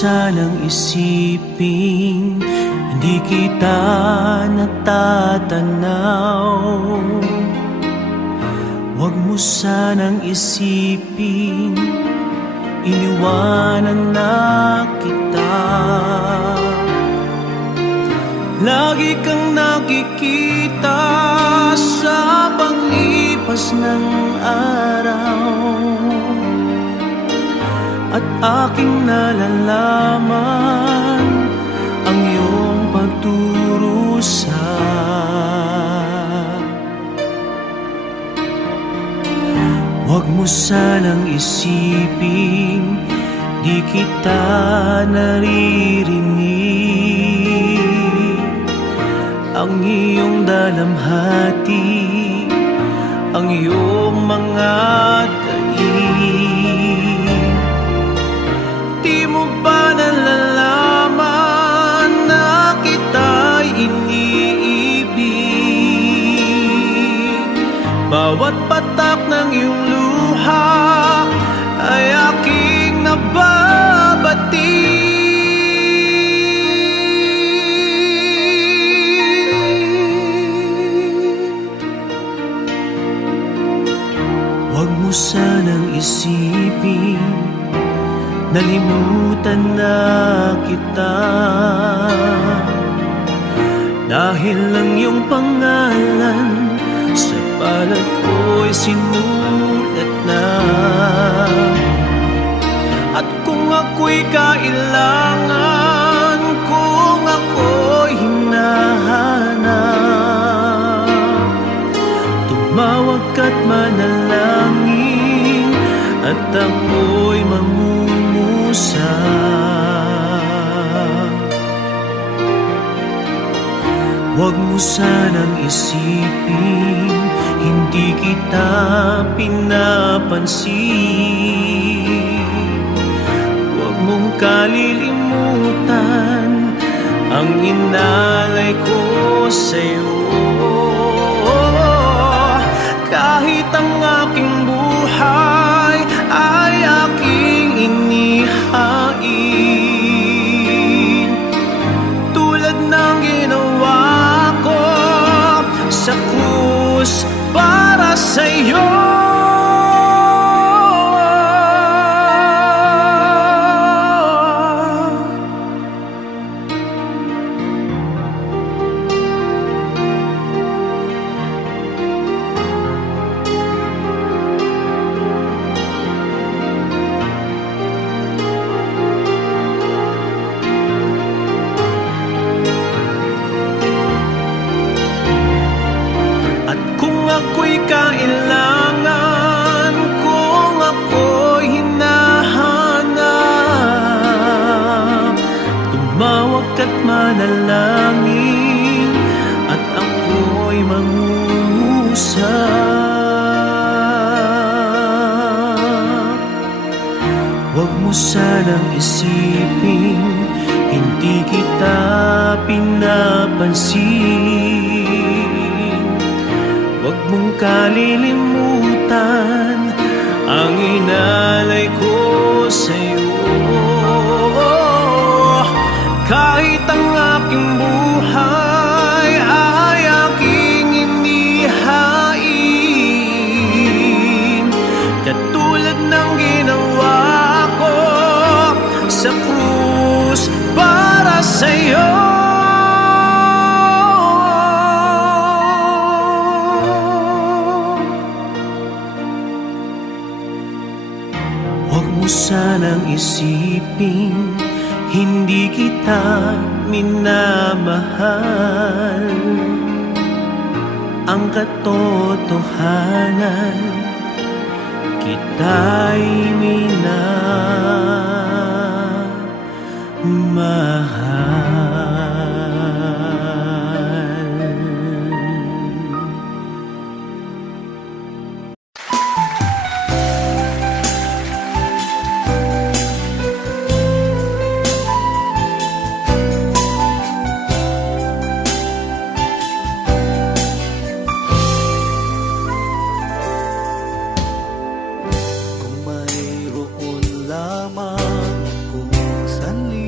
sanang isiping hindi kita natatanaw. Huwag mo sanang isiping iniwanan na kita. Lagi kang nakikita sa paglipas ng araw, at aking nalalaman ang iyong pagdurusa. Huwag mo sanang isiping di kita naririnig. Ang iyong dalamhati, ang iyong mga taing. Di mo ba nalalaman na kita'y iniibig? Bawat patak ng iyong luha ay aking nababati. Huwag mo sanang isipin nalimutan na kita, dahil ang iyong pangalan sa palad ko'y sinulat na. At kung ako'y kailangan, kung ako'y hinahanap, tumawag ka't manalangin at ako'y mangumusa. Huwag mo sanang isipin hindi kita pinapansin. Huwag mong kalilimutan ang inalay ko sa'yo. Kahit ang aking buhay ay aking inihain, tulad ng ginawa ko sa krus para sa'yo. Ako'y kailangan, kung ako'y hinahanap, tumawag ka't manalangin at ako'y mangusap. Huwag mo sanang isipin hindi kita pinapansin. Huwag mong kalilimutan ang inalay ko sa'yo. Kahit ang aking buhay ay aking inihain, katulad ng ginawa ko sa krus para sa'yo. Huwag mo sanang isipin hindi kita minamahal. Ang katotohanan, kita'y minamahal. Kung mayroon lamang kung sanli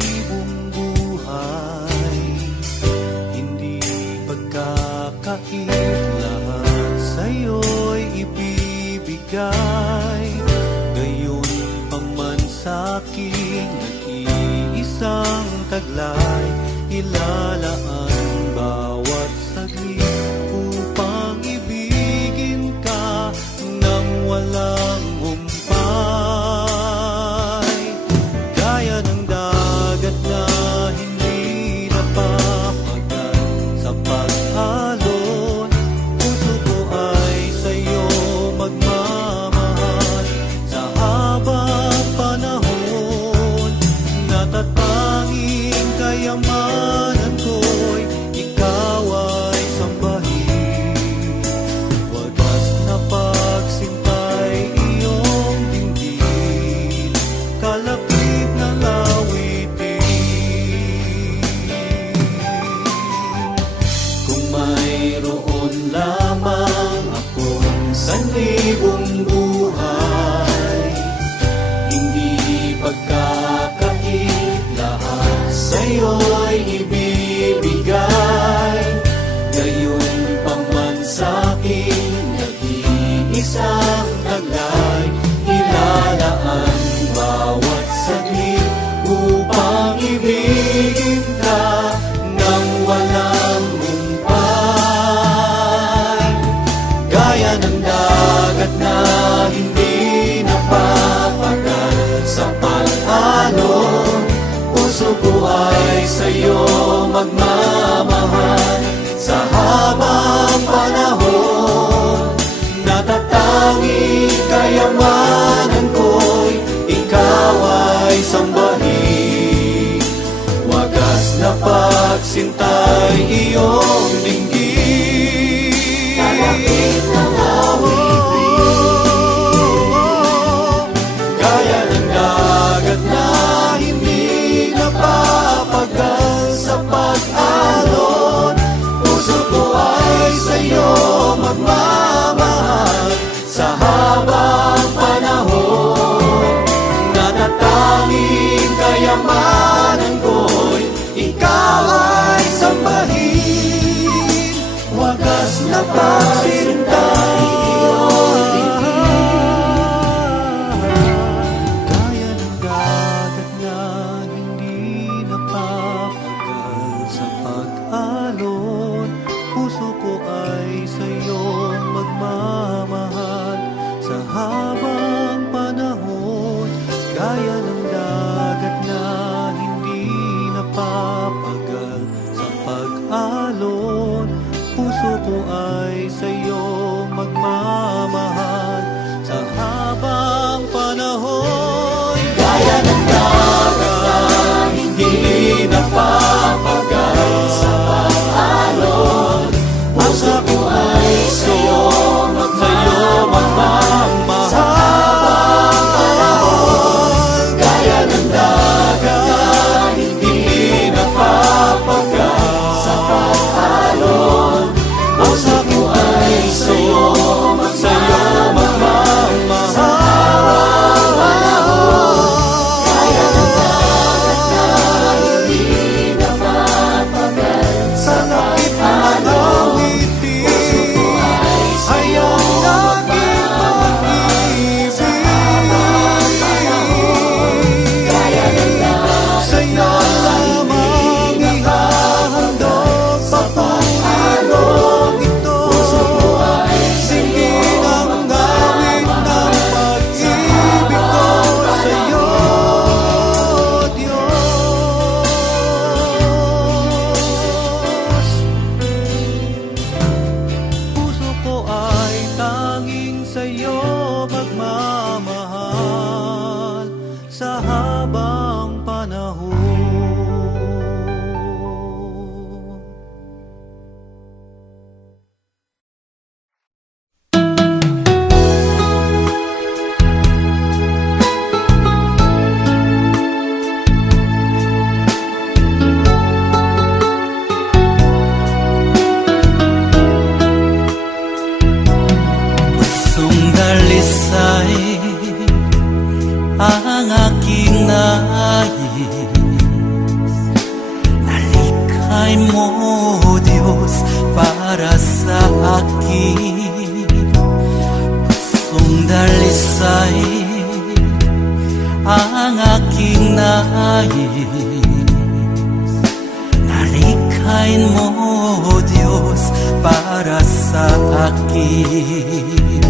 taglay, ilalaan bawat saglit upang ibigin ka ng walang humpay. Gaya ng dagat na hindi napapagal sa pag-alon, puso ko ay sa'yo magmamahal sa habang panahon. Natatanging kayamanan ko'y ikaw ay sambahin. Wagas na pagsintay iyong dinggin, kalapit na lawitin. Kung mayroon lamang akong sanlibong buhay, hindi pagkakait lahat sa'yo'y ibibigay. Gayon pang man sa'kin nag-iisang taglay, ilalaan bawat saglit upang ibigin ka ng walang humpay. Gaya ng dagat na hindi napapagal sa pag-alon, puso ko ay sa'yo magmamahal sa habang panahon. Natatanging kayamanan ko'y ikaw ay sambahin. Wagas na pagsintay iyong dinggin, kalapit na lawitin. Gaya ng dagat na hindi napapagal sa pag-alon, puso ko ay sa'yo magmamahal sa habang panahon. Natatanging kayamanan ko'y ikaw ay sambahin. Wagas na pagsintay iyong gaya ng dagat na hindi napapagal sa pag-alon, puso ko ay sa'yo magmamahal sa habang panahon. Gaya ng dagat na hindi napapagal sa pag-alon, puso ko ay sa'yo magmamahal sa habang panahon. Gaya ng dagat na hindi napapagal sa pag-alon, puso ko ay sa'yo magmamahal sa habang panahon. Gaya ng dagat na hindi napapagal sa pag-alon, puso ko ay sa'yo magmamahal sa habang panahon. Gaya ng dagat na hindi napapagal sa lakip na lawitin, puso ko ay sa'yo mag-ibig. Gaya ng dagat sa'yo lamang ihahandog sa pag-alon ito. Puso ko ay singin ang gawin ng pag-ibig ko sa'yo, Diyos. Puso ko ay tanging sa'yo magmamahal sa habang panahon. Pusong dalisay ang aking nais, nalikhay mo, Diyos, para sa akin. Pusong dalisay ang aking nais, Nalikhain mo, O Diyos, para sa akin.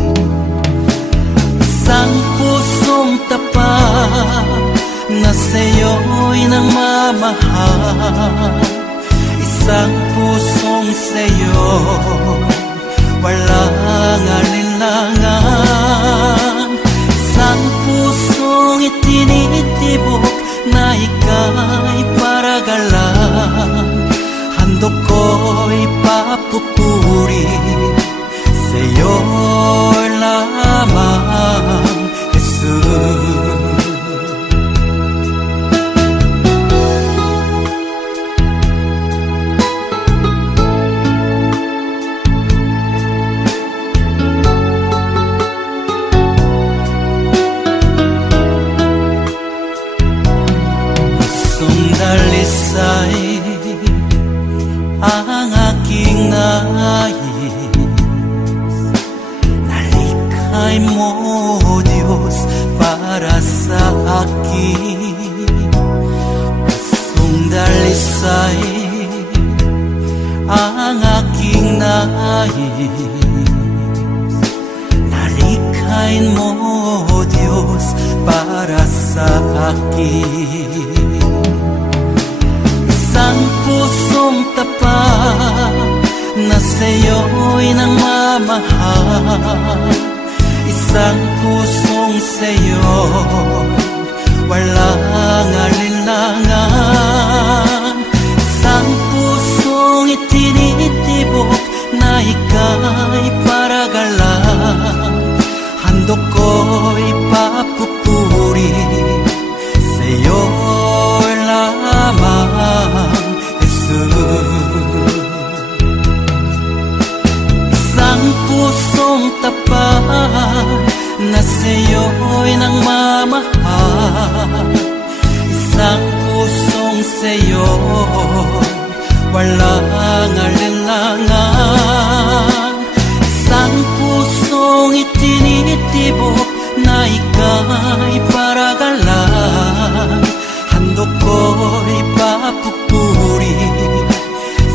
Isang pusong tapat na sa'yo'y nangmamahal. Isang pusong sa'yo, walang alinlangan. Isang pusong itinitibok na ika'y paragalan. Handog ko'y papupuri sa'yo lamang, Jesus. Dalisay ang aking nais, nalikhain mo, O Diyos, para sa akin. Pusong dalisay ang aking nais, nalikhain mo, O Diyos, para sa akin. Isang pusong tapat na sa'yo'y nangmamahal. Isang pusong sa'yo, walang alinlangan. Isang pusong itinitibok na ika'y paragalan. Handog ko'y papupuri sa'yo lamang, Jesus. Isang pusong tapat na sa'yo'y nangmamahal. Isang pusong sa'yo, walang alinlangan. Isang pusong itinitibok na ika'y paragalan. Handog ko'y papupuri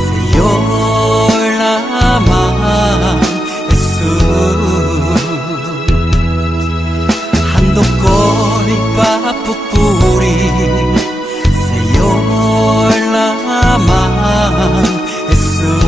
sa'yo lamang, Jesus. Handog ko'y papupuri sa'yo lamang, Jesus.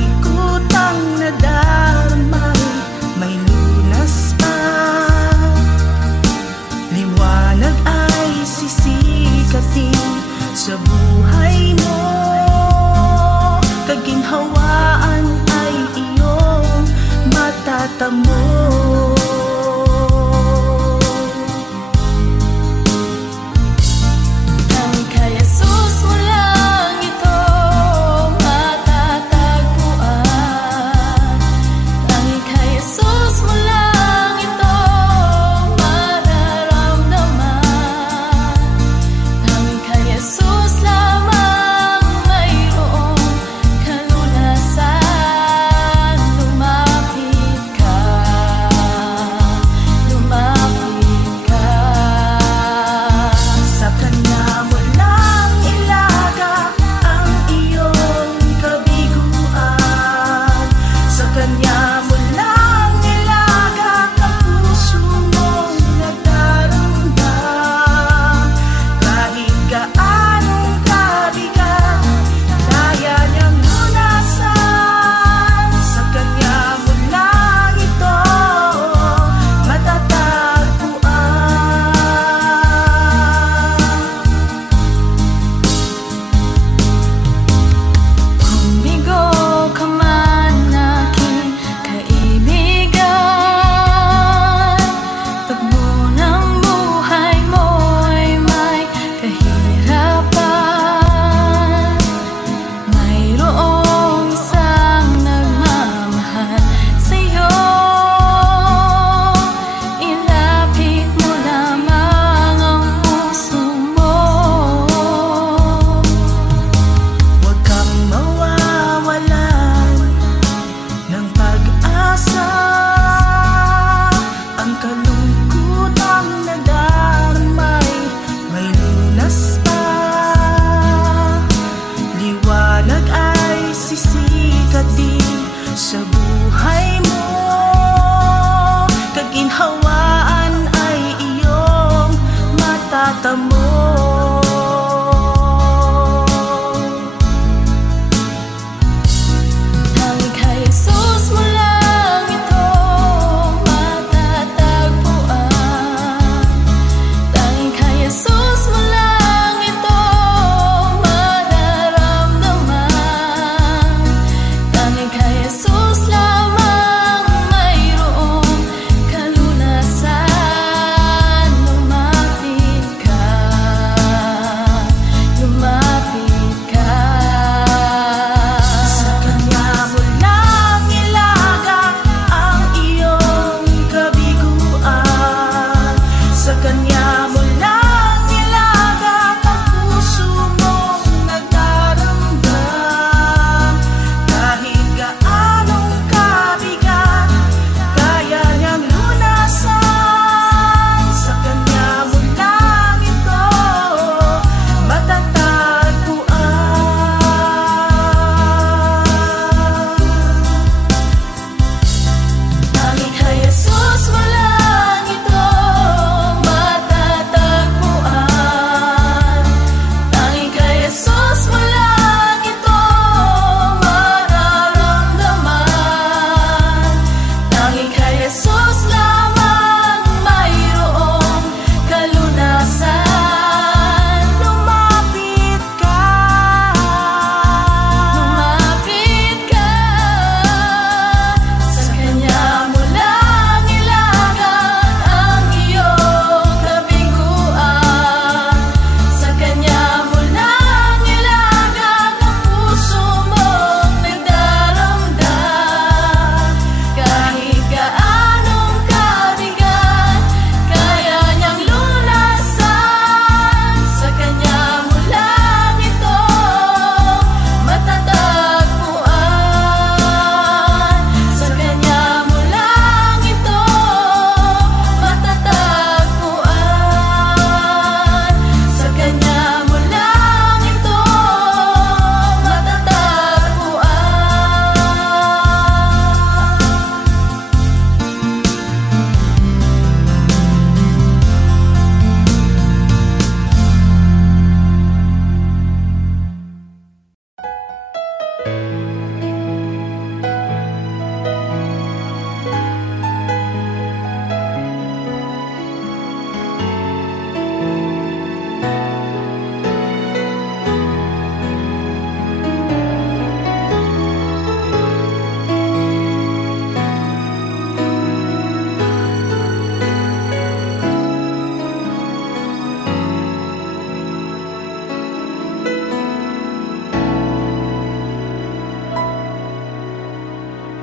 kalikutang nadarmay, may lunas pa. Liwanag ay sisikatin sa buhay mo, kaginhawaan ay iyong matatamo. Sa buhay mo, kaginhawaan ay iyong matatamo. Tanging kay Jesus mo lang ito matatagpuan. Tanging kay Jesus mo lang ito mararamdaman. Tanging kay Jesus lang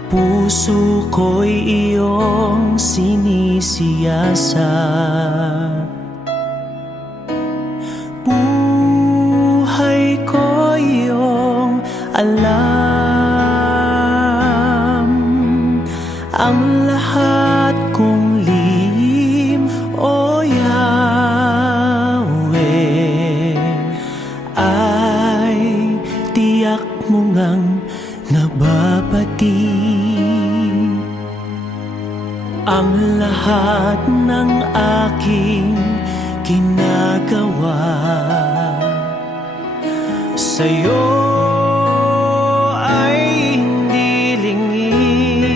puso ko'y iyong sinisiyasat. Buhay ko iyong alam, ang lahat kong lihim, O Yahweh, ay tiyak mo ngang nababati. Ang lahat ng aking ginagawa sa'yo ay hindi lingid.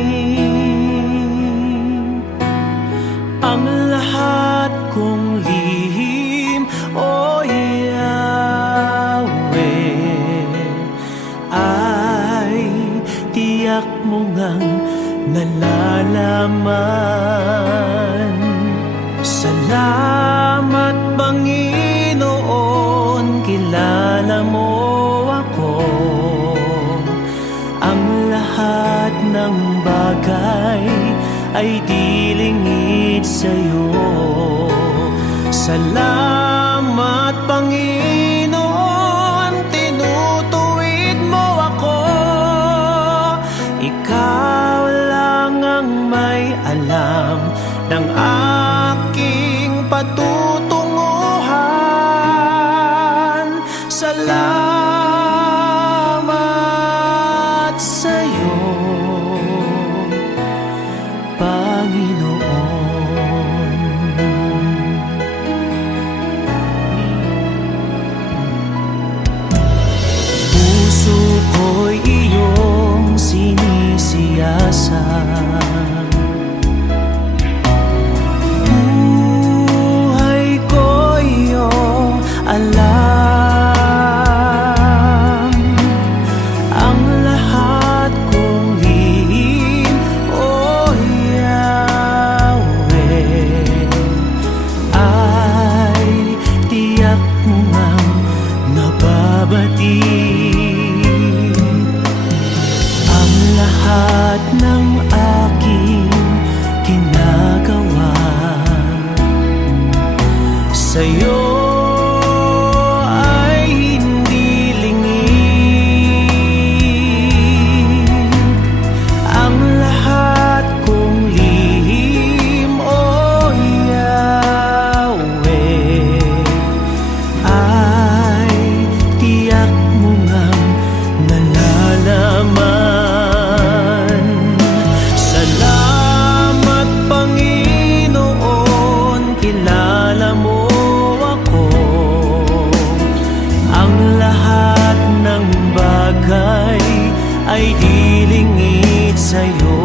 Ang lahat kong lihim, O Yahweh, ay tiyak mo ngang nalalaman. Salamat Panginoon, kilala mo ako. Ang lahat ng bagay ay di lingid sa'yo. Salamat Panginoon, tinutuwid mo ako. Ikaw lang ang may alam ng aking patutunguhan. Salamat sa'yo, Panginoon. Puso ko'y iyong sinisiyasat. Buhay ko iyong alam, ang lahat kong lihim, O Yahweh, ay tiyak mo ngang nababati. Ang lahat ng aking ginagawa sa'yo ay hindi lingid. Ang lahat kong lihim, O Yahweh, ay tiyak mo ngang nalalaman. Salamat Panginoon, kilala mo ako. Ang lahat ng bagay ay di lingid sa'yo.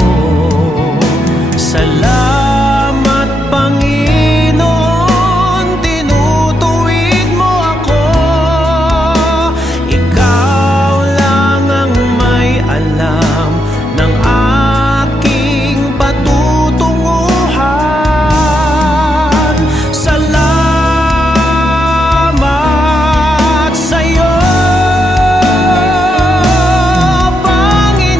Salamat Panginoon, tinutuwid mo ako. Ikaw lang ang may alam ng aking patutunguhan. Salamat sa'yo, Panginoon.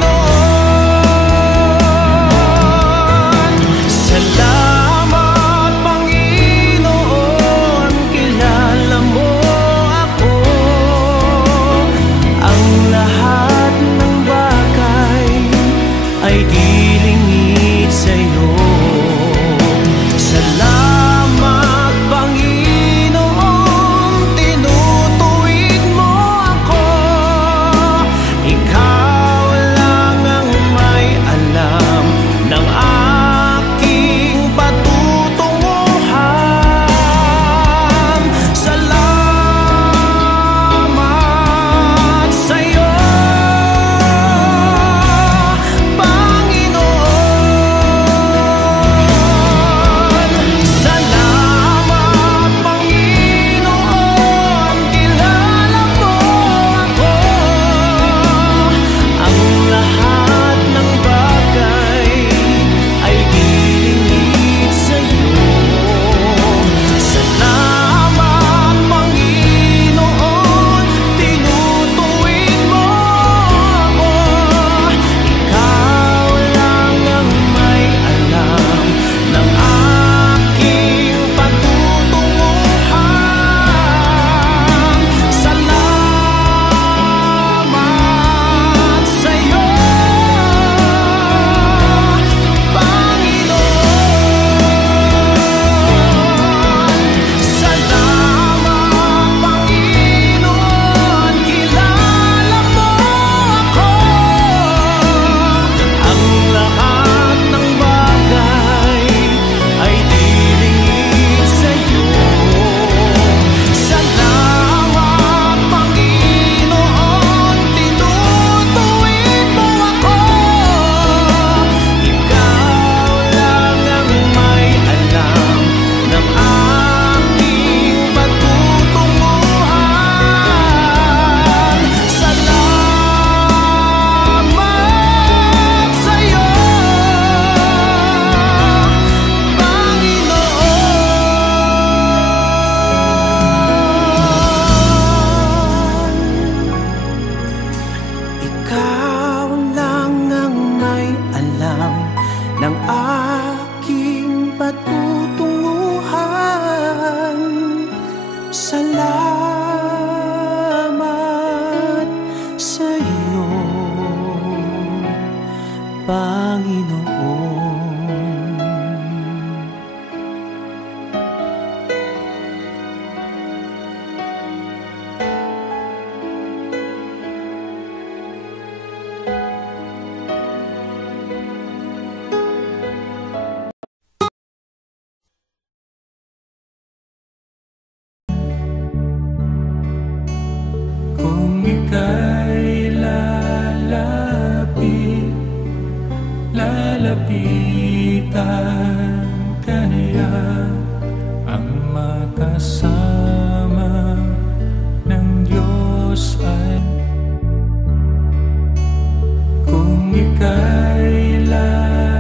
Panginoon. Kung ika'y lalapitan ka niya, ang makasama ng Diyos ay. Kung ika'y lalapitan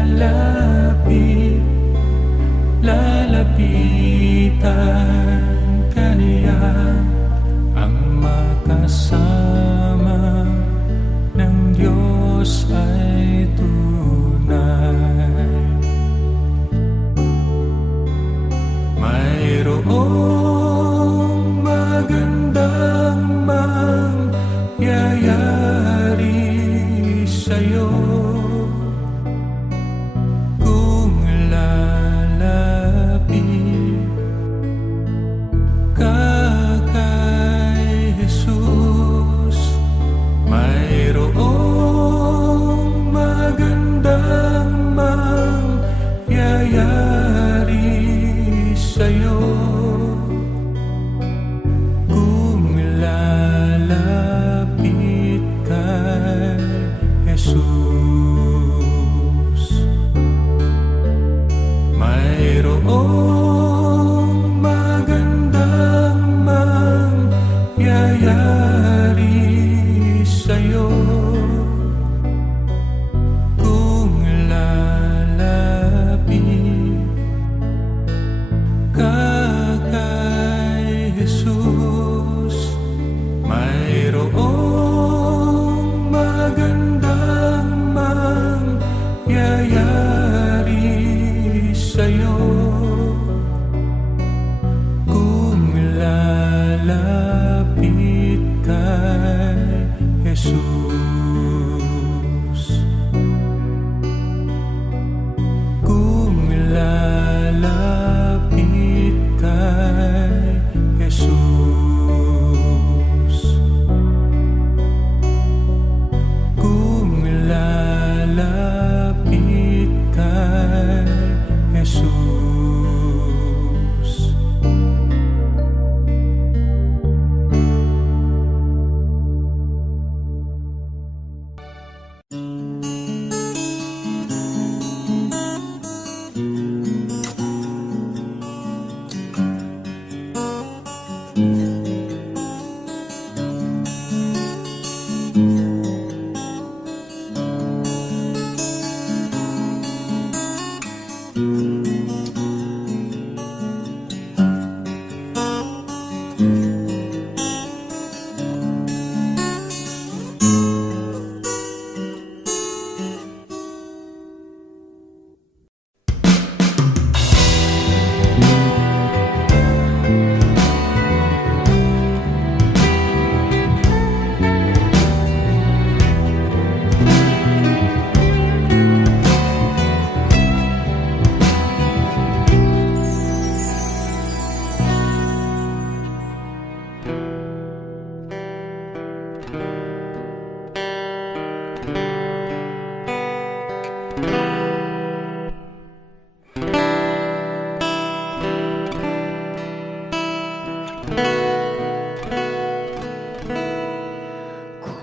ka niya, ang makasama ng Diyos ay tunay. Mayroong magandang mangyayari sa'yo kung lalapit ka kay Jesus. Mayroong magandang mangyayari sa'yo kung lalapit kay Jesus. Mayroong magandang mangyayari sa'yo kung lalapit ka kay Jesus. Mayroong magandang mangyayari sa'yo kung lalapit kay Jesus. Kung lalapit kay Jesus. Kung lalapit kay Jesus.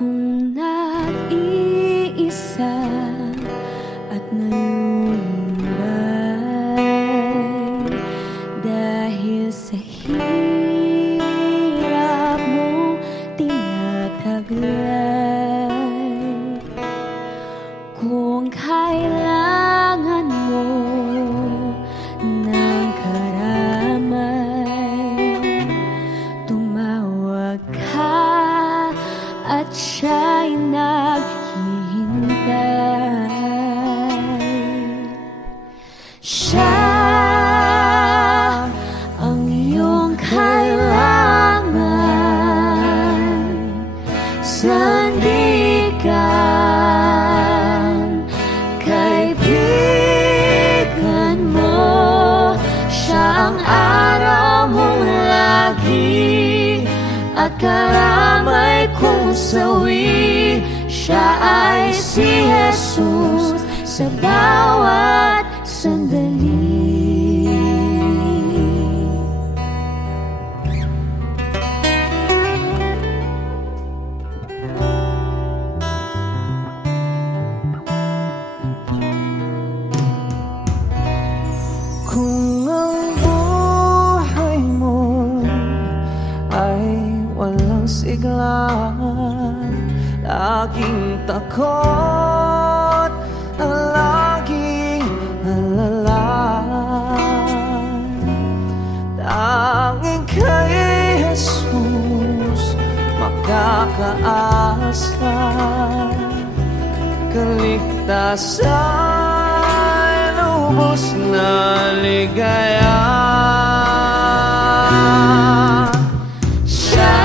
Kung nag-iisa at nalulumbay dahil sa hirap mo tinataglay, kung kailangan mo ng karamay, tumawag ka at siya'y naghihintay. Siya ang iyong kailangan, sandigan at karamay kong sawi. Siya ay si Jesus sa bawat sandali. Kung ang buhay mo ay walang sigla, laging takot at laging alala, tanging kay Jesus makakaasa, kaligtasan, lubos na ligaya. Siya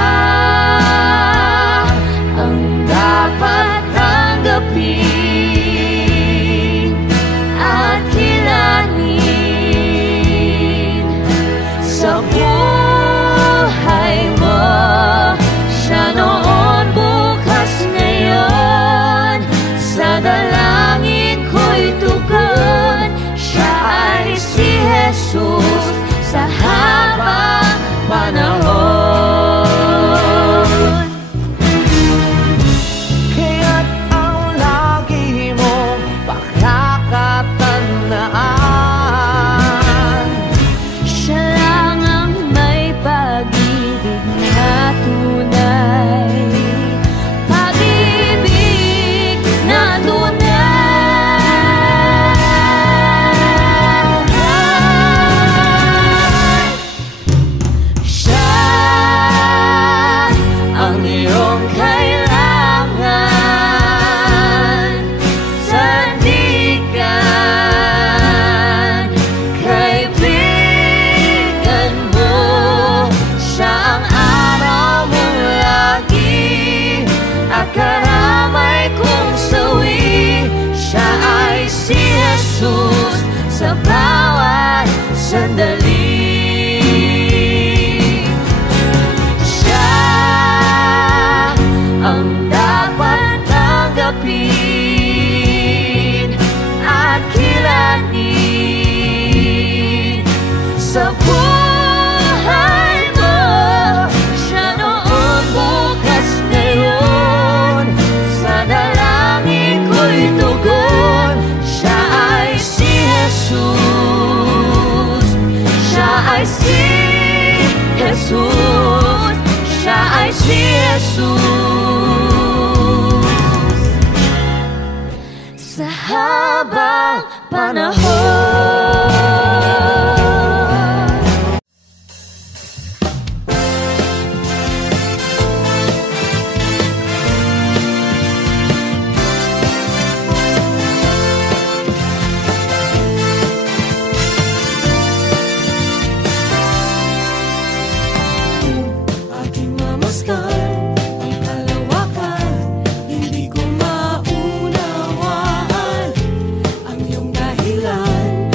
ang dapat tanggapin at kilanin sa buhay mo. Siya noon, bukas, ngayon, sa dalangin ko'y tugon. Siya ay si Jesus sa habang panahon. Kaya't ang lagi mong pakakatandaan, Siya lang ang may pag-ibig na tunay, pag-ibig na tunay. Siya ang iyong kailangan, sandigan, kaibigan mo. Siya ang araw mong lagi at karamay kong sawi. Siya ay si Jesus sa bawat sandali. Siya ang dapat tanggapin at kilanin sa buhay mo. Siya noon, bukas, ngayon, sa dalangin ko'y tugon. Siya ay si Jesus. Siya ay si Jesus. Siya ay si Jesus sa habang panahon. Aking mamasdan ang kalawakan, hindi ko maunawaan ang iyong dahilan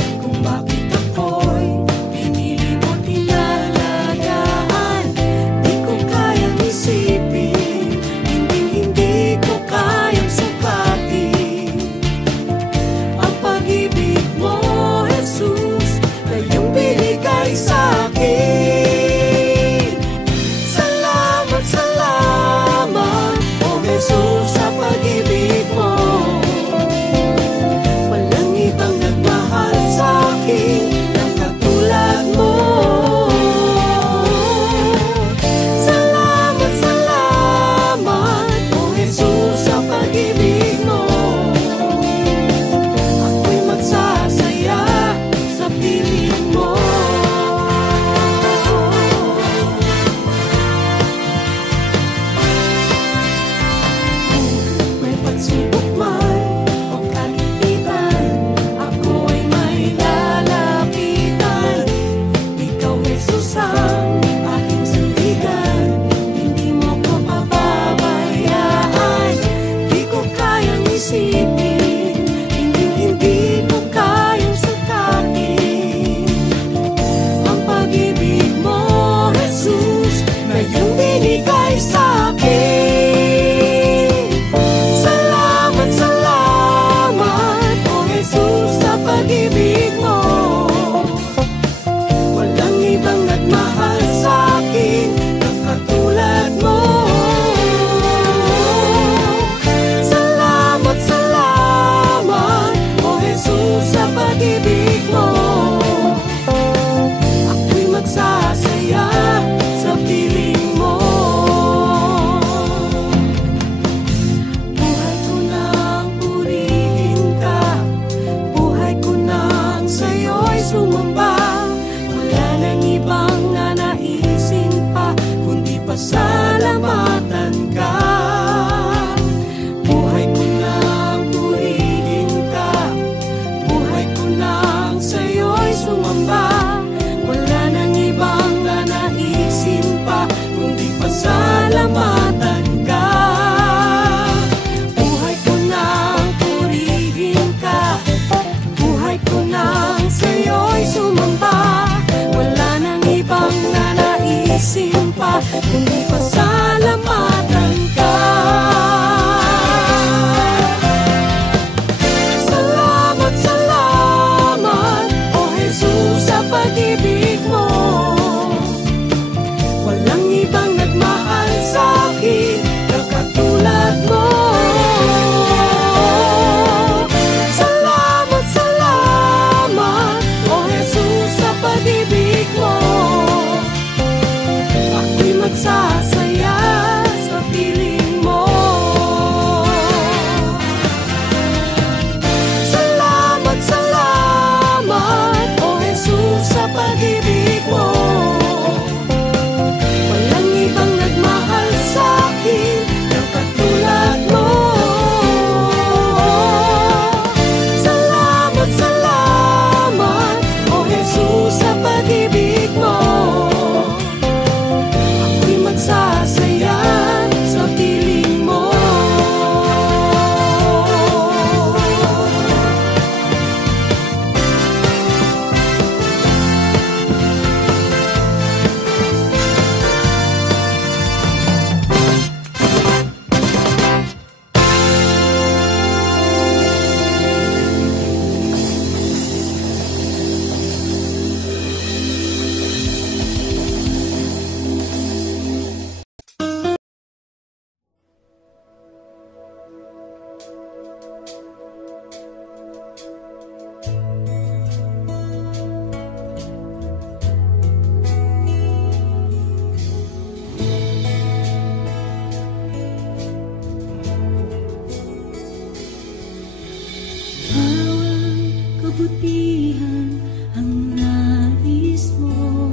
kabutihan ang nais mo.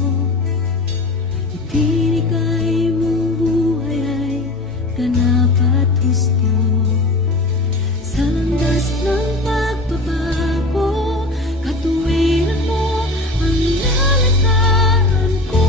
Ibinigay mong buhay ay ganap at husto. Sa landas ng pagbabago, katuwiran mo ang lalakaran ko.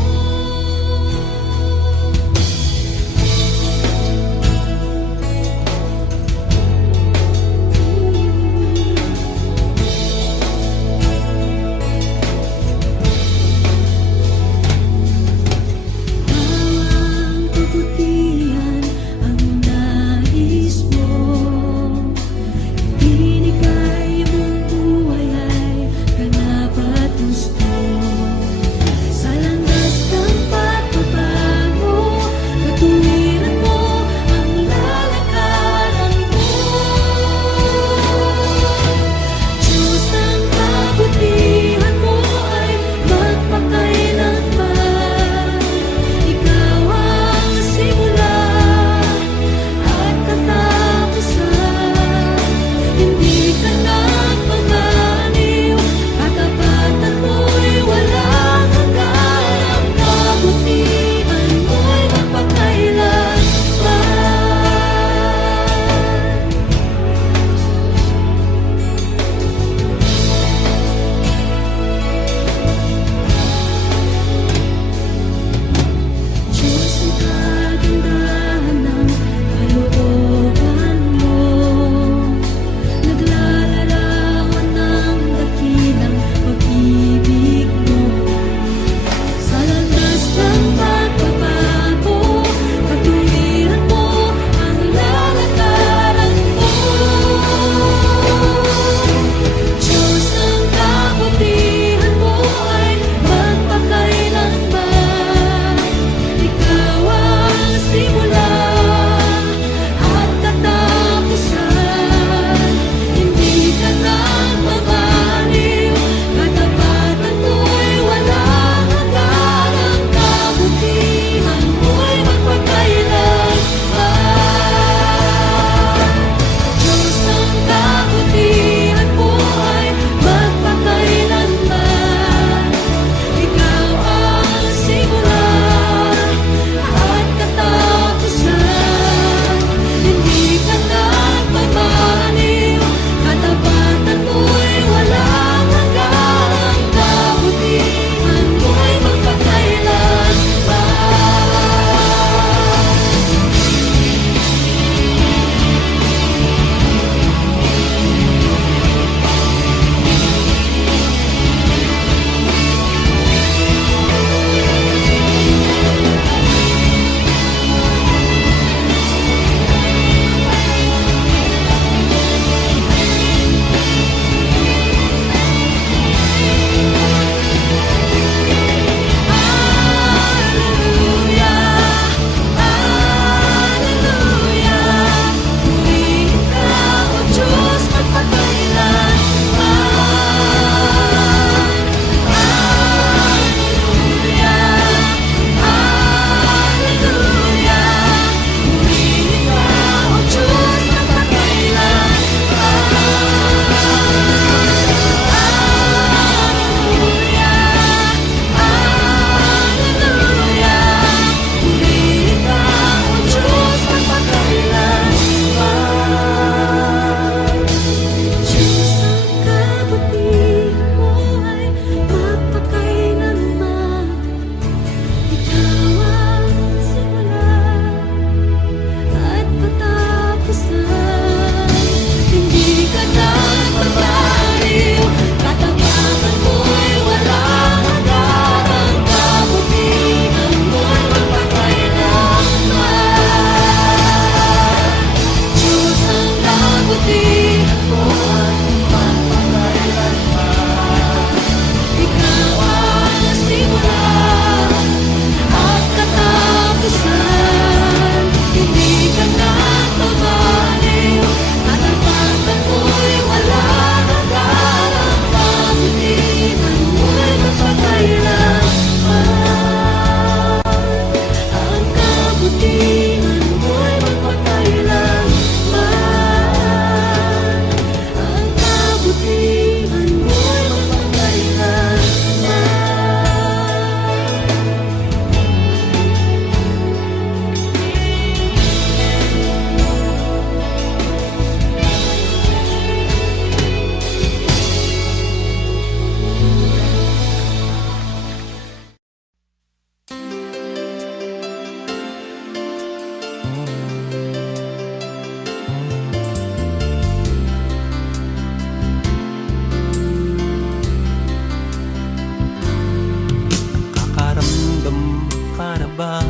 ba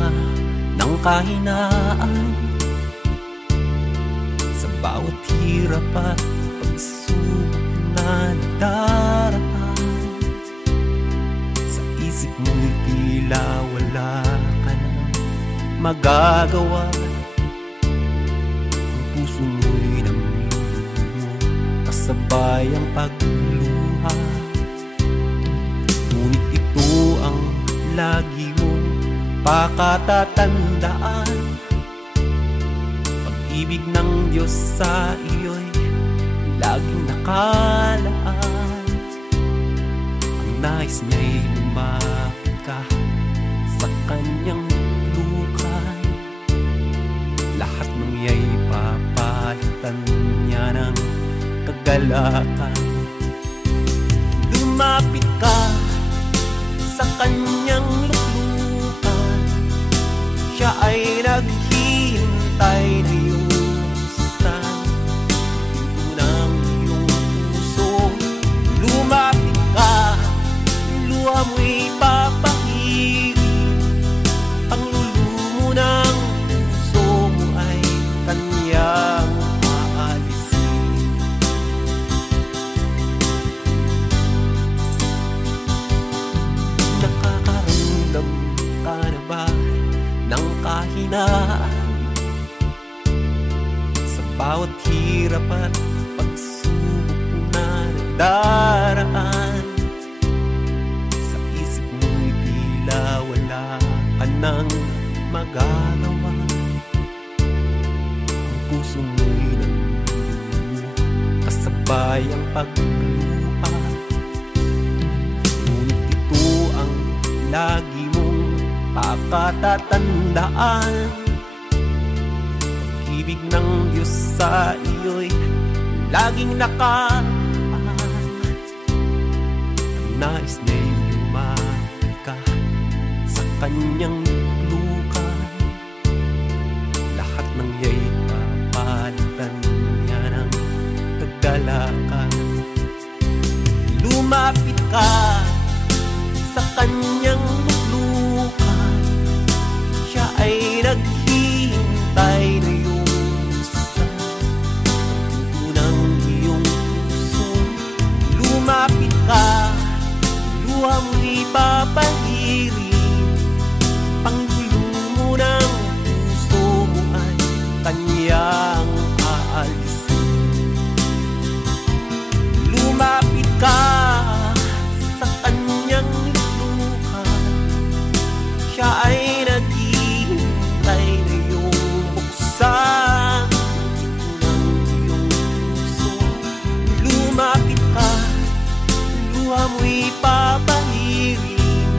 ng kahinaan? Sa bawat hirap at pagsubok na nadaraan, sa isip mo'y tila wala ka nang magagawa. Ang puso mo'y namlulumo, kasabay ang pagluha. Ngunit ito ang lagi mong pakatatandaan. Pag-ibig ng Diyos sa iyo'y laging nakalaan. Ang nais niya'y lumapit ka sa kanyang lukan. Lahat ng iya'y papalitan niya ng kagalakan. Lumapit ka sa kanyang luklukan. Siya ay naghihintay na iyong buksan pinto ng iyong puso. Lumapit ka, luha mo'y papahirin. Ang lulumo ng puso mo ay kanyang aalisin. Nakakaramdam ka na ba ng kahinaan? Sa bawat hirap at pagsubok na nadaraan, sa isip mo'y tila wala ka nang magagawa. Ang puso mo'y namlulumo, kasabay ang pagluha. Ngunit ito ang lagi mong pakatatandaan. Pag-ibig ng Diyos sa iyo'y laging nakaan. Ang nais niya'y lumapit ka sa kanyang lukan. Lahat ng iya'y papalitan niya ng kagalakan. Lumapit ka sa kanyang luklukan. Siya ay naghihintay na iyong buksan pinto ng iyong puso. Lumapit ka, luha mo'y papahirin. Panggulong mo ng puso mo ay kanyang aalisin. Lumapit ka sa kanyang luklukan. Siya ay naghihintay na iyong buksan pinto ng iyong puso. Lumapit ka, luha mo'y papahirin.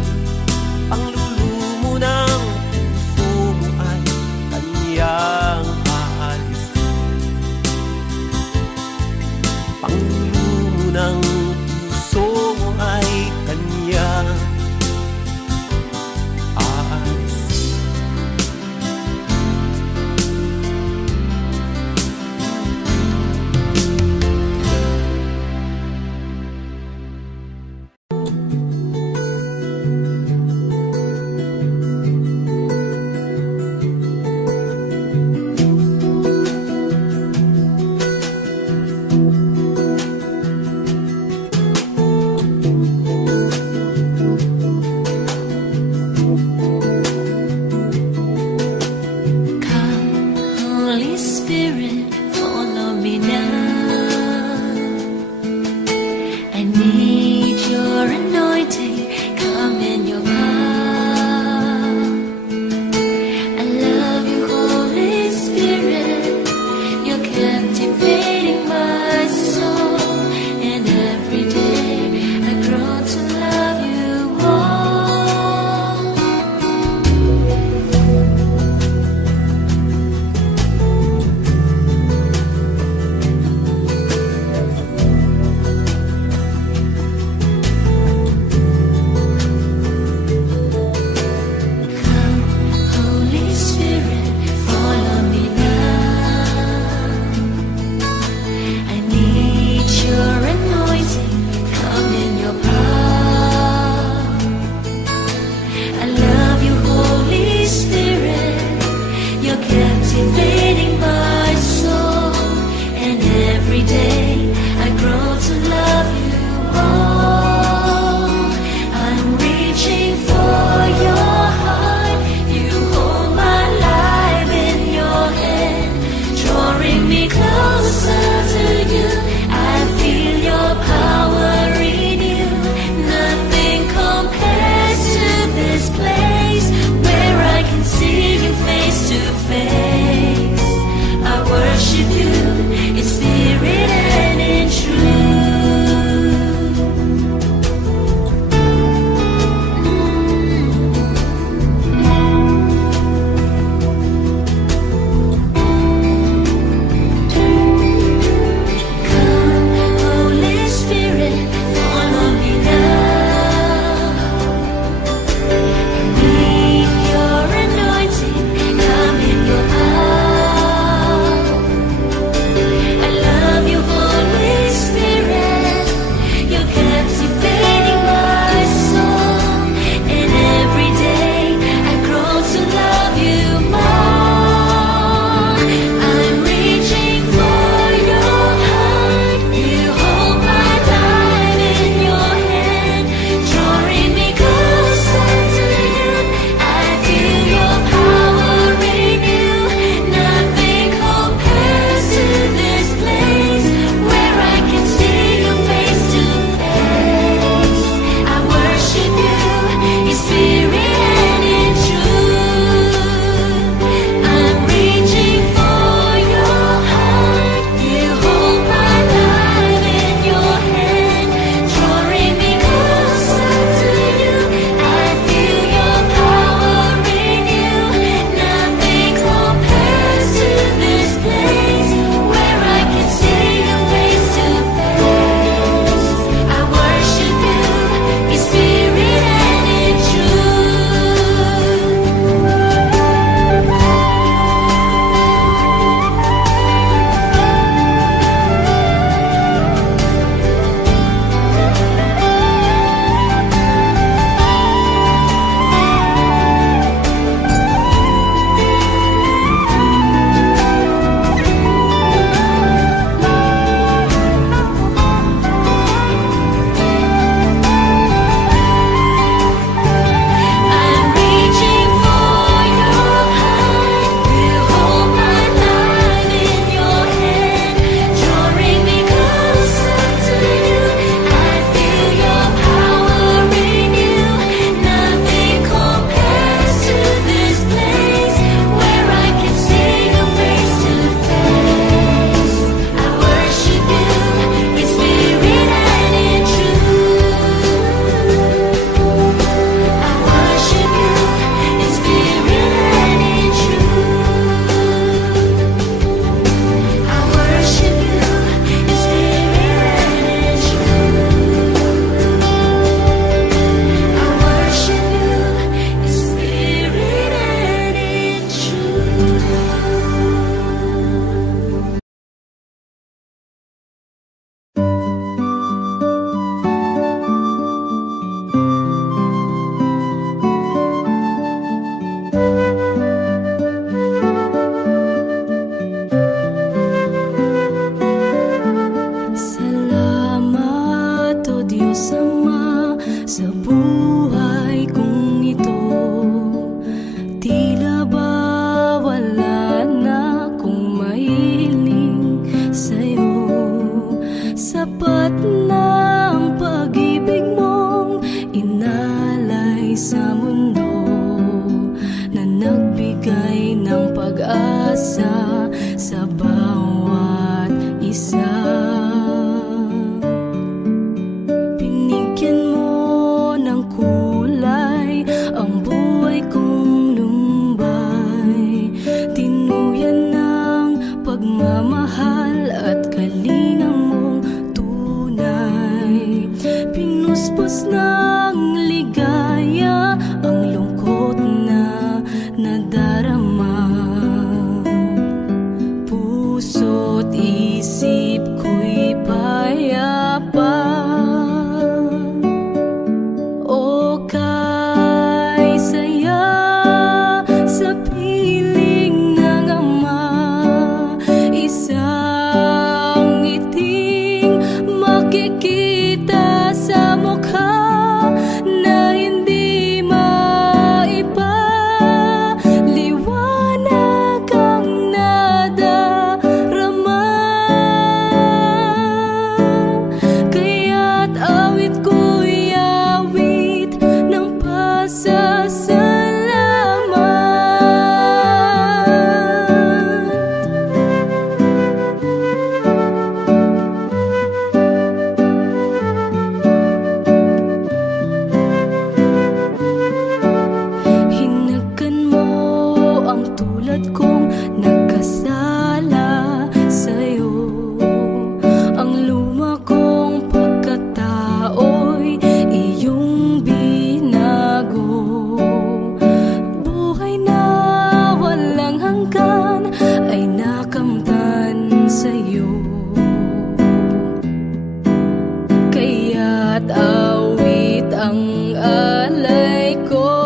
kaya't awit ang alay ko.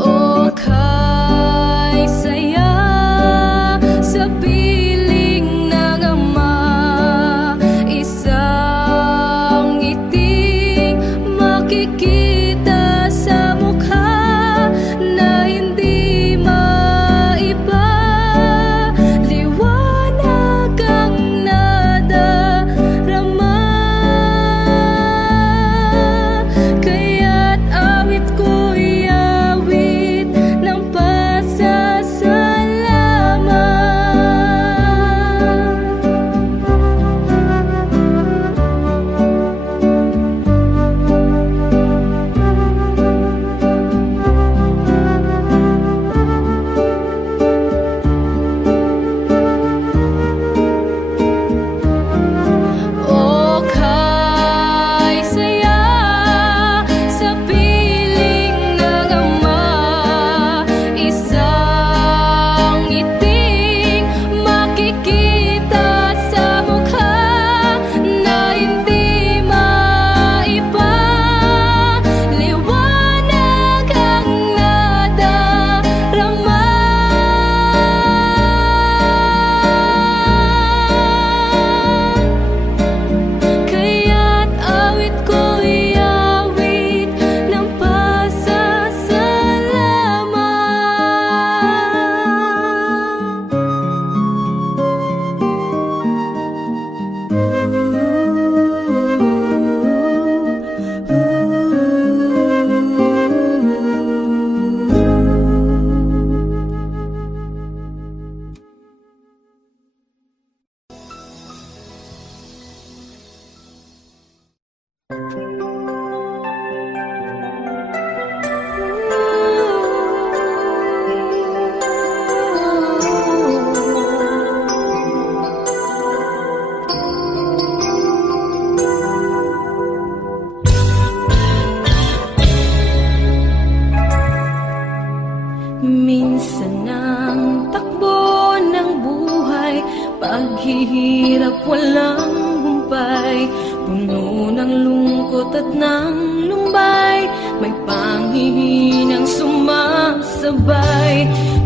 O kay saya sa piling ng ama, isang ngiting makikita sa mukha na hindi maiba. Liwanag ang nadarama, kaya't awit ko'y awit ng pasasalamat. O kay saya sa piling ng ama, isang ngiting makikita sa mukha na hindi maiba. Liwanag ang nadarama, kaya't awit ko'y awit ng minsan ang takbo ng buhay, paghihirap walang humpay, puno ng lungkot at ng lumbay, may panghihinang sumasabay.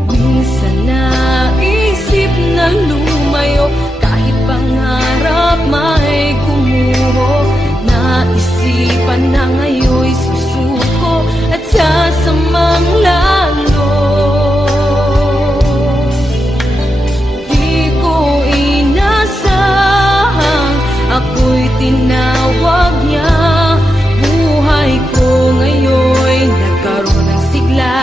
Minsan naisip na lumayo, kahit pangarap may gumuho, naisipan na ngayon'y susuko at sasamang lalo. Di ko inasahang ako'y tinawag niya. Buhay ko ngayon'y nagkaroon ng sigla,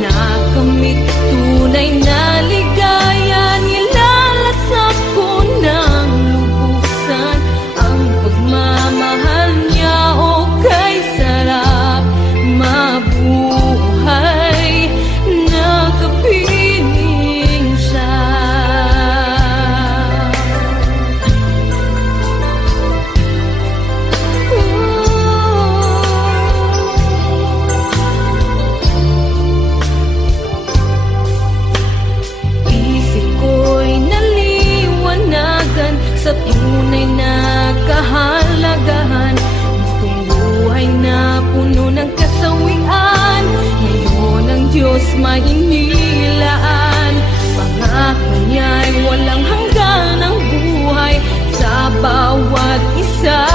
nakamit tunay na ligaya. Nilalasap ko ng lubusan ang pagmamahal niya. O kay sarap mabuhay, nakapiling siya. Isip ko'y naliwanagan sa tunay na kahalagahan nitong buhay na puno ng kasawian. Ngayon ang Diyos may inilaan, pangako niya'y walang hanggan ang buhay sa bawat isa.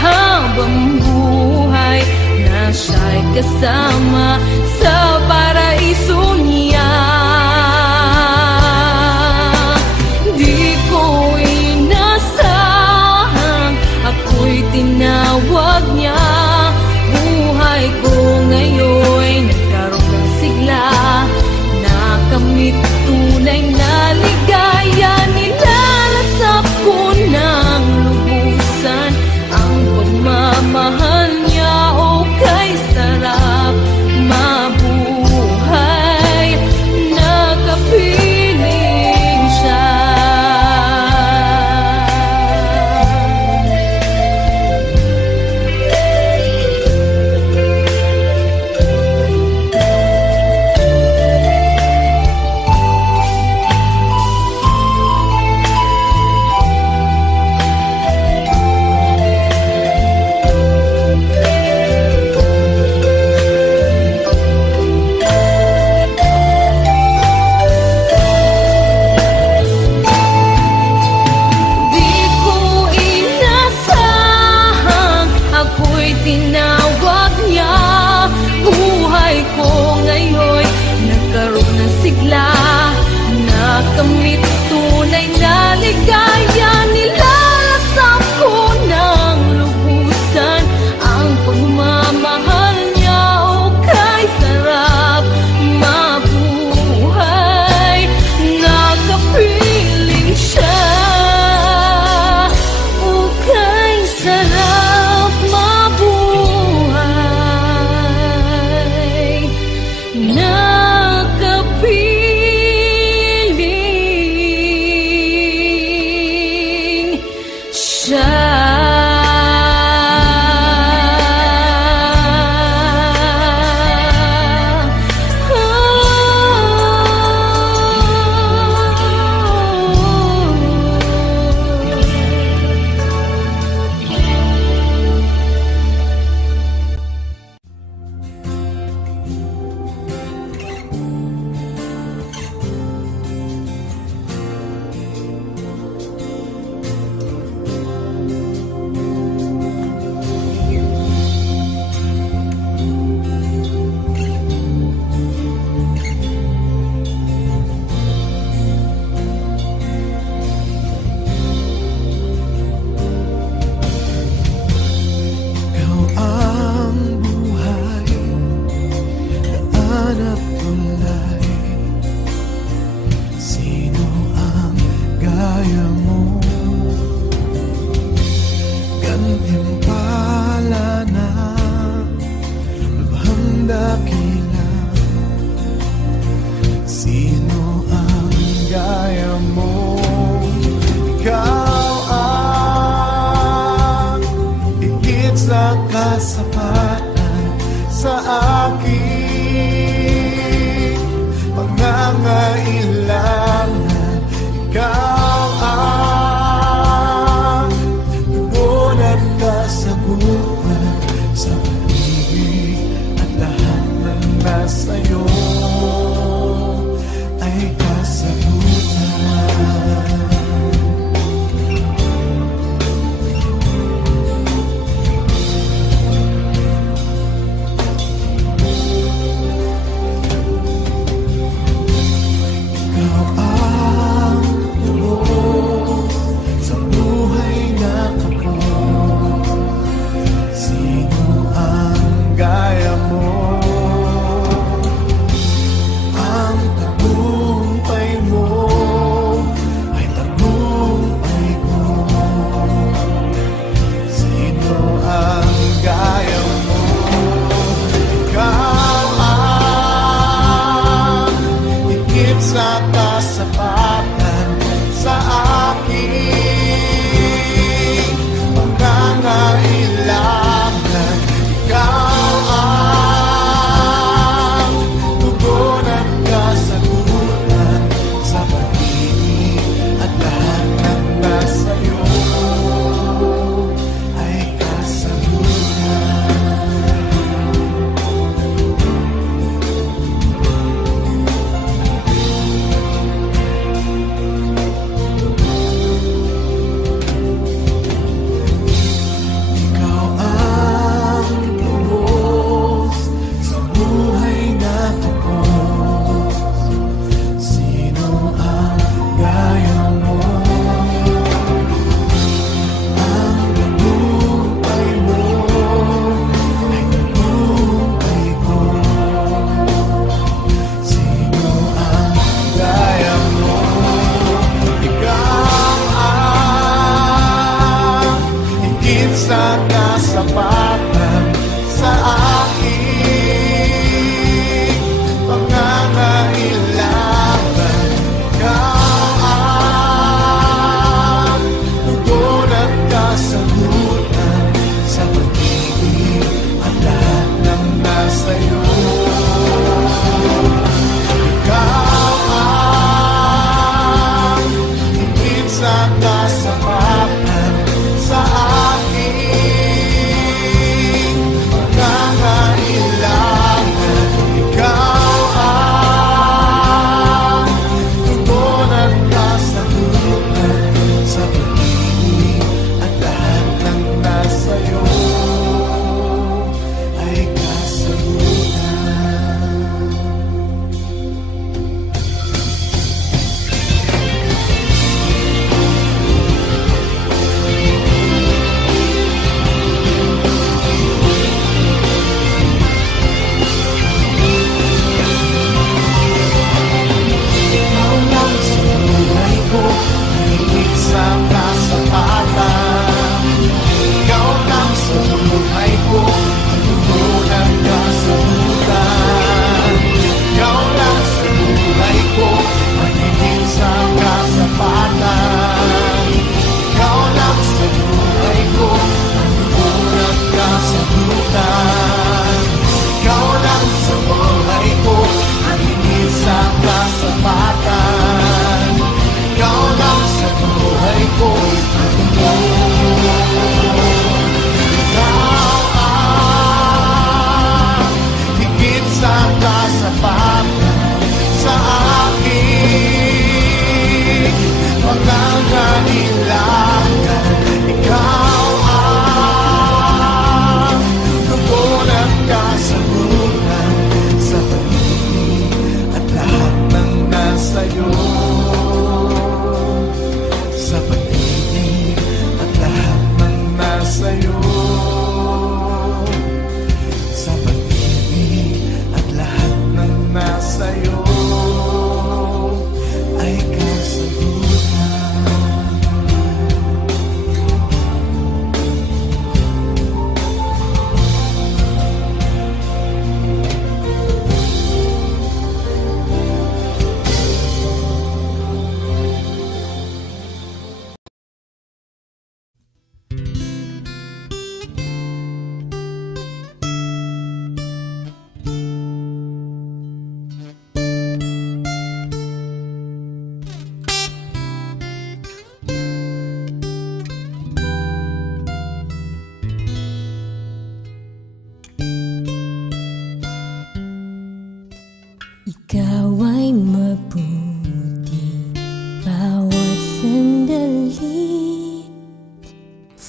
Habang buhay na siya'y kasama sa paraiso niya. Di ko inasahang ako'y tinawag niya. Buhay ko ngayon'y nagkaroon ng sigla, nakamit tunay na ligaya. Nilalasap ko ng lubusan ang pagmamahal niya. O kay sarap mabuhay, sa kasapatan sa akin.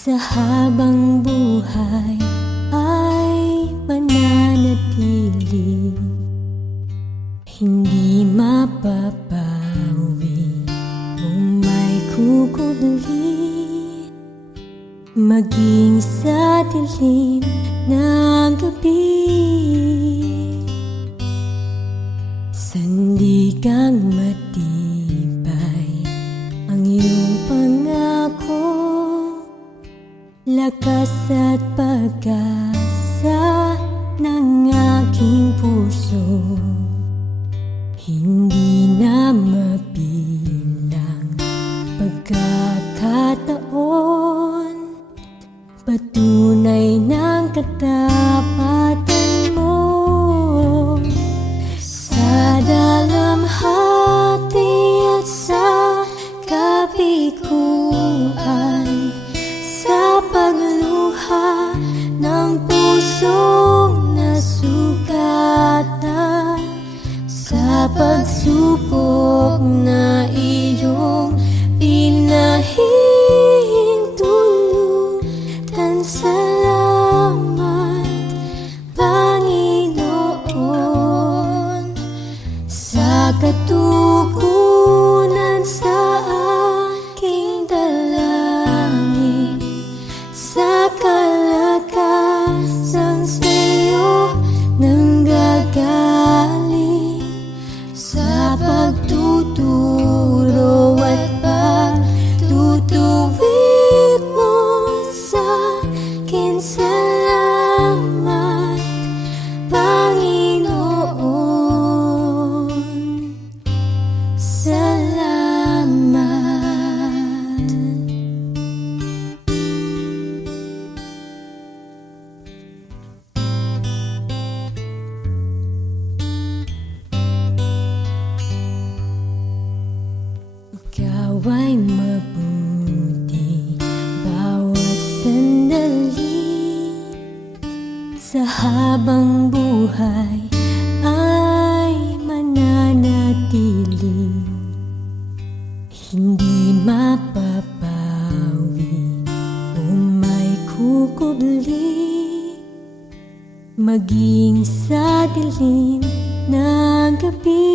Sa habang buhay ay mananatili, hindi mapapawi kung may kukubli, maging sa dilim ng gabi. Sandigang matibay ang iyong pangako, lakas at pag-asa ng aking puso. Hindi na mabilang pagkakataon, patunay ng katapatan mo. Sa dalamhati at sa kabiguan, sa pagluha ng pusong nasugatan, sa pagsubok na iyong pinahintulutan. Salamat, Panginoon, sa katugunan sa aking dalangin, sa kalakasang sa'yo nanggagaling, sa pagtuturo at pagtutuwid mo sa akin. Salamat, Panginoon, salamat. Ikaw ay mabuti bawat sandali, sa habang buhay ay mananatili, hindi mapapawi kung may kukubli, maging sa dilim ng gabi.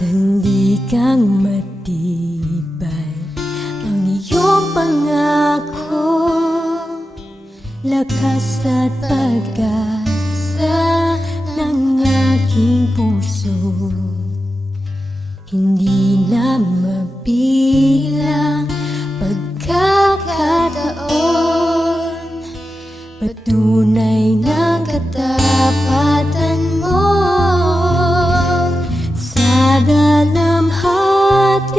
Sandigang matibay ang iyong pangako, lakas at pag-asa ng aking puso. Hindi na mabilang pagkakataon, patunay ng katapatan mo. Sa dalamhati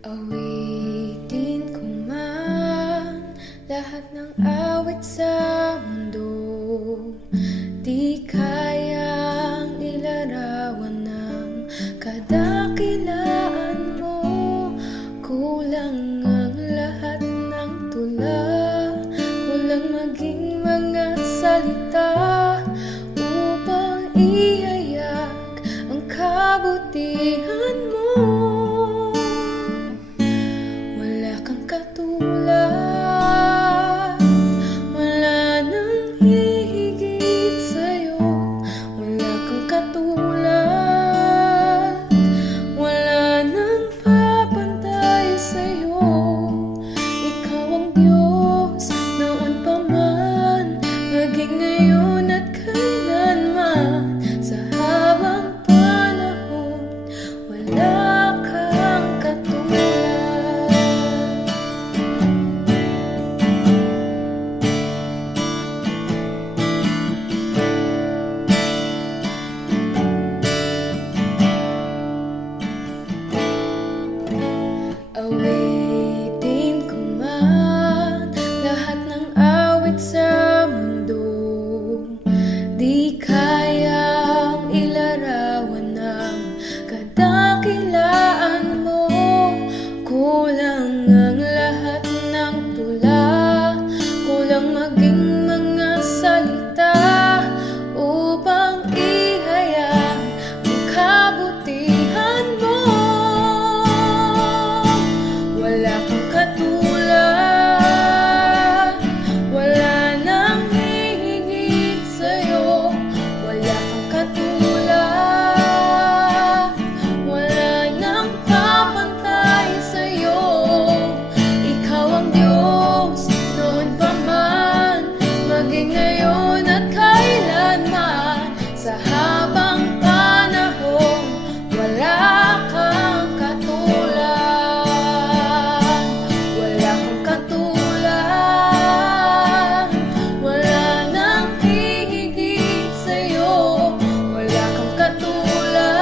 Awitin ko man lahat ng awit sa mundo, di kayang ilarawan ng kadakilaan mo. Kulang ang lahat ng tula, kulang maging mga salita upang ihayag ang kabutihan mo. Wala kang katulad, wala nang hihigit sa'yo. Wala kang katulad, wala nang papantay sa'yo. Ikaw ang Diyos noon pa man, maging ngayon at kailanman. Sa habang panahon, wala kang katulad. Awitin ko man lahat ng awit sa mundo, di kayang ilarawan ng kadakilaan mo. Kulang ang lahat ng tula, kulang maging mga salita upang ihayag ang kabutihan mo. Wala kang katulad, wala nang hihigit sa'yo. Wala kang katulad, wala nang papantay sa'yo. Ikaw ang Diyos noon pa man, maging ngayon at kailanman. Sa habang panahon, wala kang katulad. Wala kang katulad, wala nang hihigit sa'yo. Wala kang katulad,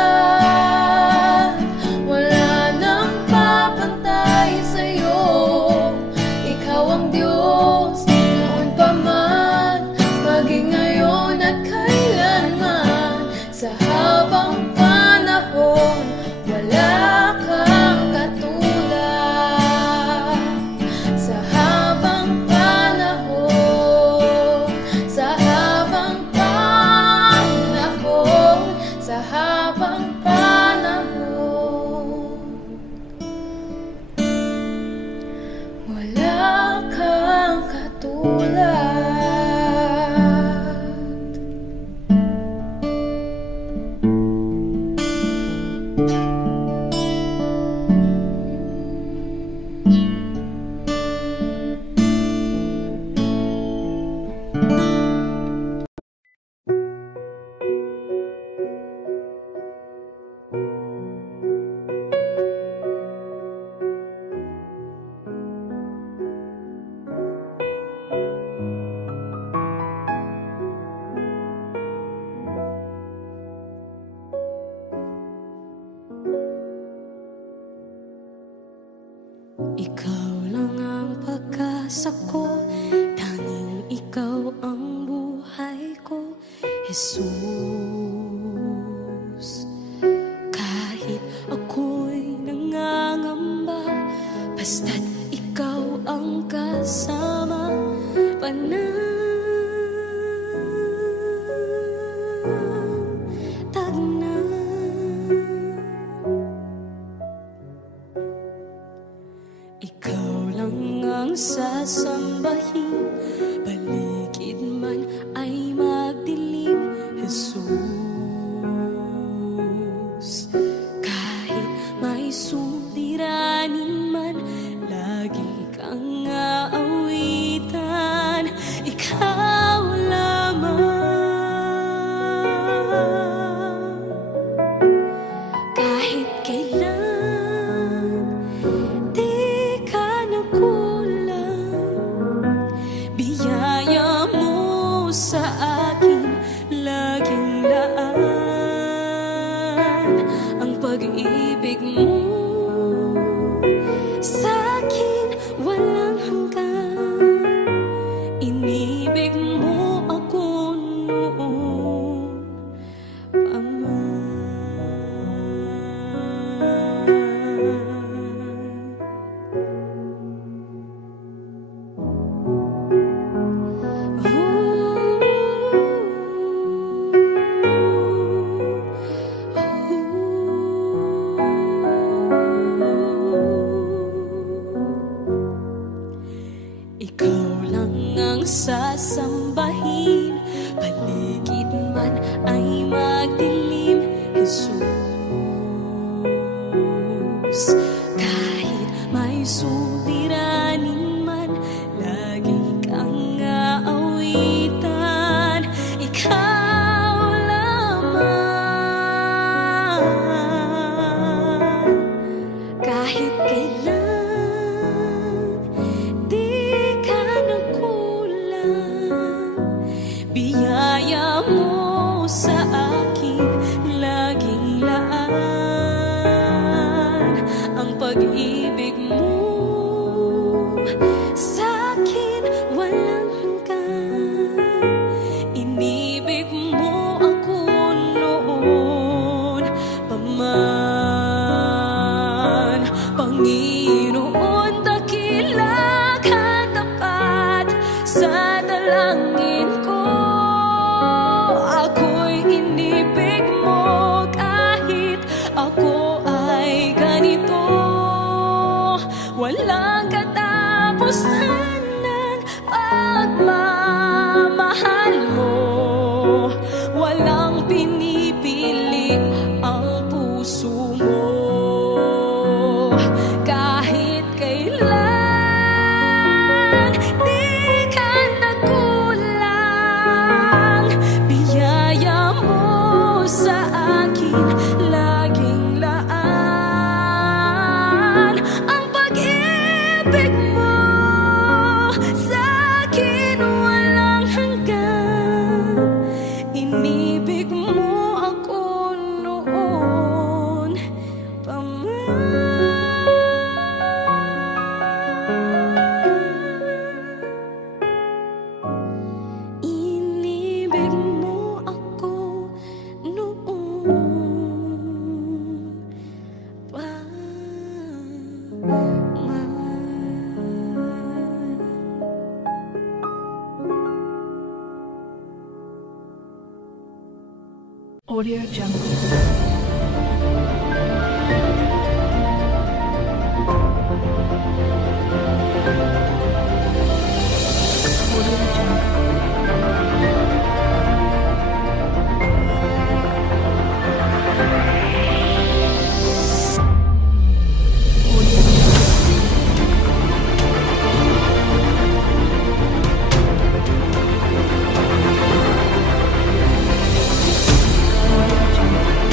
wala nang papantay sa'yo. Ikaw ang Diyos noon pa man, maging ngayon at kailanman. Sa habang panahon, wala kang katulad. Sa habang panahon, sa habang panahon, sa habang panahon, wala kang katulad. Ikaw lang ang pag-asa ko, tanging ikaw ang buhay ko, Jesus. Kahit ako'y nangangamba, basta't ikaw ang kasama, panatag na. Ikaw lang ang sasambahin, paligid man ay magdilim, Jesus. Kahit may suliranin man, lagi kang aawitan. Ikaw lamang, kahit kailan di ka nakulang. Biyaya sasambahin, paligid man ay magdilim, Jesus. Kahit may suliranin man, lagi kang aawitan, ikaw lamang. Kahit kailan di ka nagkulang, biyaya mo sa akin laging laan. Ang pag-ibig mo sa akin walang hanggan. Inibig mo ako noon pa man, Panginoon, dakila katapat sa dalangin ko. Ako'y inibig mo kahit ako ay ganito. Walang katapusan ng pagmamahal mo, walang pinipili ang puso mo. Kahit kailan di ka nagkulang, biyaya mo sa akin laging laan. Ang pag-ibig mo sa akin walang hanggan. Inibig mo ako noon pa man. Inibig mo ako noon pa man. Audio Jungle. Audio Jungle. Audio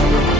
Jungle.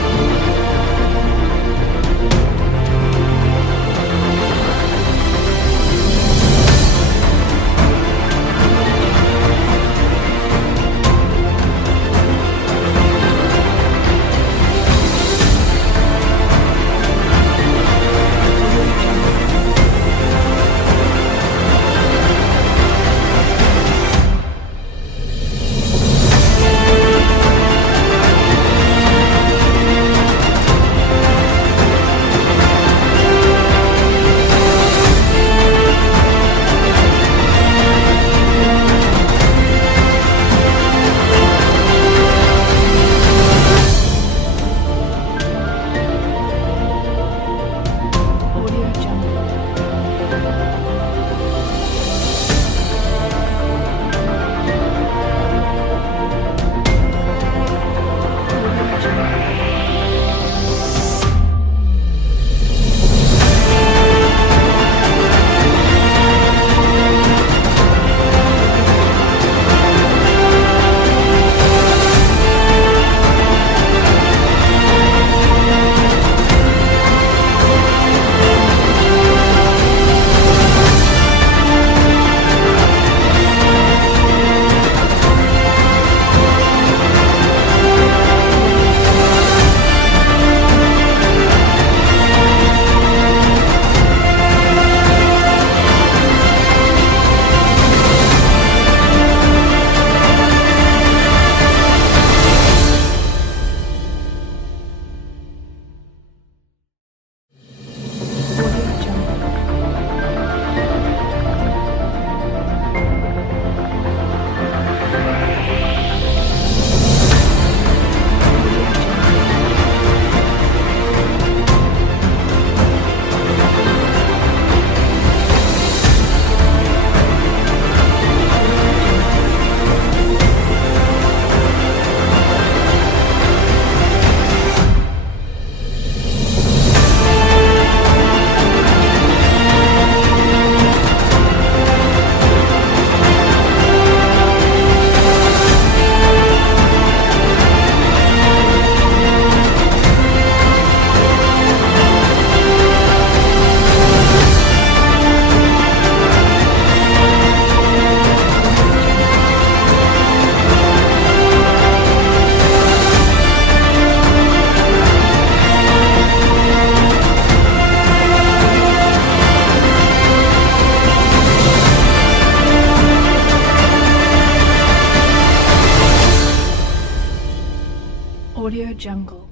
Jungle.